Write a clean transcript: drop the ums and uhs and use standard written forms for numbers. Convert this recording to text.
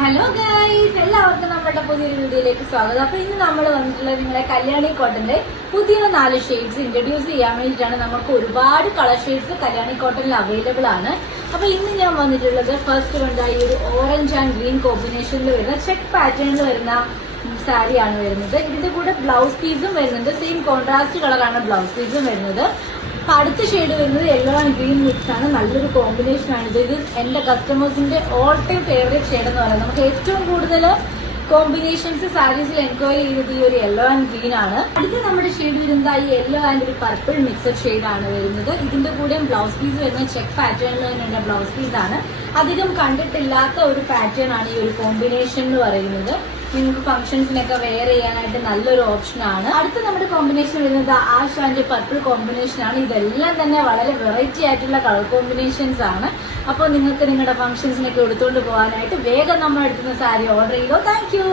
Hello guys, എല്ലാവർക്കും നമ്മുടെ പുതിയൊരു വീഡിയോയിലേക്ക് സ്വാഗതം. അപ്പൊ ഇന്ന് നമ്മൾ വന്നിട്ടുള്ളത് നിങ്ങളെ കല്യാണി കോട്ടന്റെ പുതിയ 4 ഷെയ്ഡ്സ് ഇൻട്രൊഡ്യൂസ് ചെയ്യാൻ വേണ്ടിയിട്ടാണ്. നമുക്ക് ഒരുപാട് കളർ ഷെയ്ഡ്സ് കല്യാണി കോട്ടണിൽ അവൈലബിൾ ആണ്. അപ്പൊ ഇന്ന് ഞാൻ വന്നിട്ടുള്ളത് ഫസ്റ്റ് വണ്ടായി ഒരു ഓറഞ്ച് ആൻഡ് ഗ്രീൻ കോമ്പിനേഷനിൽ വരുന്ന ചെക്ക് പാറ്റേണിൽ വരുന്ന സാരിയാണ് വരുന്നത്. ഇതിന്റെ കൂടെ ബ്ലൗസ് പീസും വരുന്നുണ്ട്. സെയിം കോൺട്രാസ്റ്റ് കളറാണ് ബ്ലൗസ് പീസും വരുന്നത്. അടുത്ത ഷെയ്ഡ് വരുന്നത് യെല്ലോ ആൻഡ് ഗ്രീൻ മിക്സ് ആണ്. നല്ലൊരു കോമ്പിനേഷൻ ആണ് ഇത്. എന്റെ കസ്റ്റമേഴ്സിന്റെ ഓൾ ടൈം ഫേവറേറ്റ് ഷെയ്ഡ് എന്ന് പറയുന്നത്. നമുക്ക് ഏറ്റവും കൂടുതൽ കോമ്പിനേഷൻസ് സാരീസിൽ എൻക്വയറി ചെയ്തത് ഈ ഒരു യെല്ലോ ആൻഡ് ഗ്രീൻ ആണ്. അടുത്ത നമ്മുടെ ഷെയ്ഡ് വരുന്നത് ഈ യെല്ലോ ആൻഡ് ഒരു പർപ്പിൾ മിക്സഡ് ഷെയ്ഡ് ആണ് വരുന്നത്. ഇതിന്റെ കൂടെ ബ്ലൗസ് പീസ് വരുന്നത് ചെക്ക് പാറ്റേണിൽ തന്നെയുള്ള ബ്ലൗസ് പീസ് ആണ്. അധികം കണ്ടിട്ടില്ലാത്ത ഒരു പാറ്റേൺ ആണ് ഈ ഒരു കോമ്പിനേഷൻ എന്ന് പറയുന്നത്. നിങ്ങൾക്ക് ഫംഗ്ഷൻസിനൊക്കെ വെയർ ചെയ്യാനായിട്ട് നല്ലൊരു ഓപ്ഷൻ ആണ്. അടുത്ത നമ്മുടെ കോമ്പിനേഷൻ വരുന്നത് ആഷ് ആൻഡ് പർപ്പിൾ കോമ്പിനേഷൻ ആണ്. ഇതെല്ലാം തന്നെ വളരെ വെറൈറ്റി ആയിട്ടുള്ള കളർ കോമ്പിനേഷൻസ് ആണ്. അപ്പോൾ നിങ്ങൾക്ക് നിങ്ങളുടെ ഫംഗ്ഷൻസിനൊക്കെ എടുത്തുകൊണ്ട് പോകാനായിട്ട് വേഗം നമ്മൾ എടുക്കുന്ന സാരി ഓർഡർ ചെയ്തോ. Thank you.